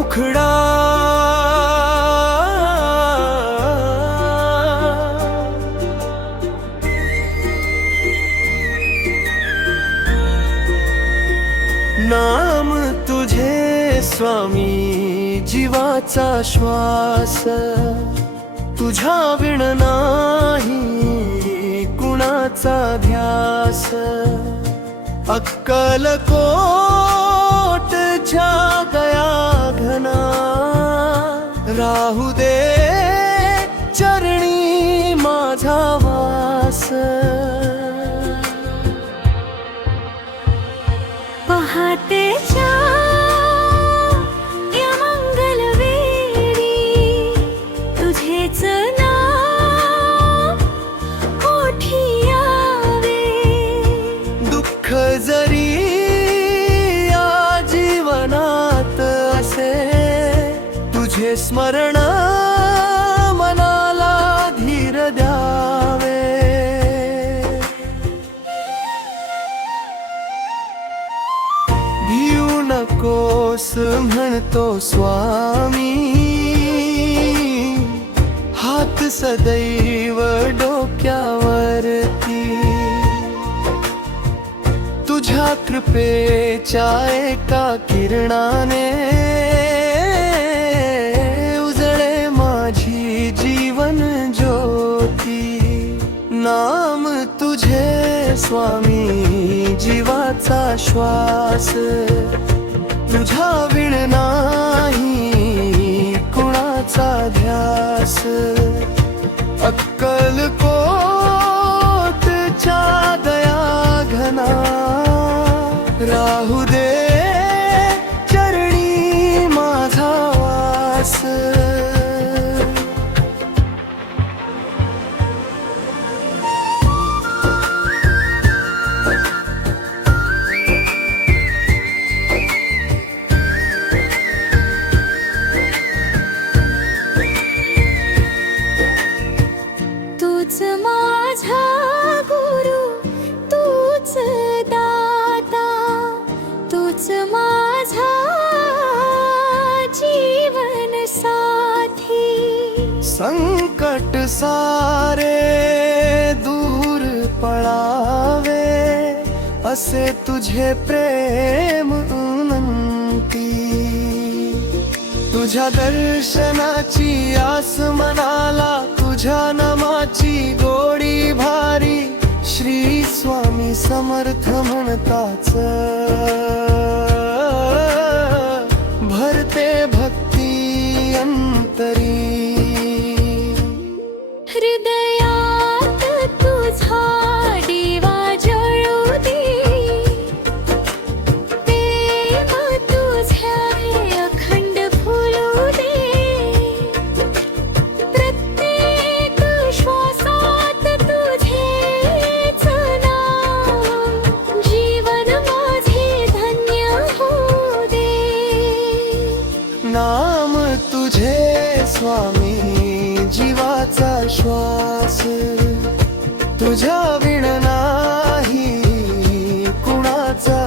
मुखडा नाम तुझे स्वामी जीवाचा श्वास तुझ्या विण नाही कुणाचा ध्यास अक्कलकोटच्या गया घना राहू दे चरणी माझा वास पहाटेच्या या मंगलवेळी तुझेच नाव ओठी यावे दुःख जरी या जीवनात असे तुझे स्मरण मनाला धीर द्यावे भिऊ नकोस म्हणतो स्वामी हात सदैव डोक्यावरती तुझ्या कृपेच्या एका किरणाने उजळे माझी जीवन ज्योती नाम तुझे स्वामी जीवाचा श्वास तुझ्या विण नाही कुणाचा ध्यास अक्कलकोटच्या दया घना राहू दे चरणी माझा वास तूच माझा गुरु तूच दाता तूच माझा जीवन साथी संकट सारे दूर पळावे असे तुझे प्रेम अनंती तुझ्या दर्शनाची आस मनाला तुझ्या नामाची गोडी भारी श्री स्वामी समर्थ म्हणताच भरते भक्ती अंतरी हृदयात तुझा दिवा जळू दे प्रेम तुझ्या अखंड फुलू दे प्रत्येक श्वासात तुझेच नाव जीवन माझे धन्य होऊ दे नाम तुझे स्वामी जीवाचा श्वास तुझ्या विण नाही कुणाचा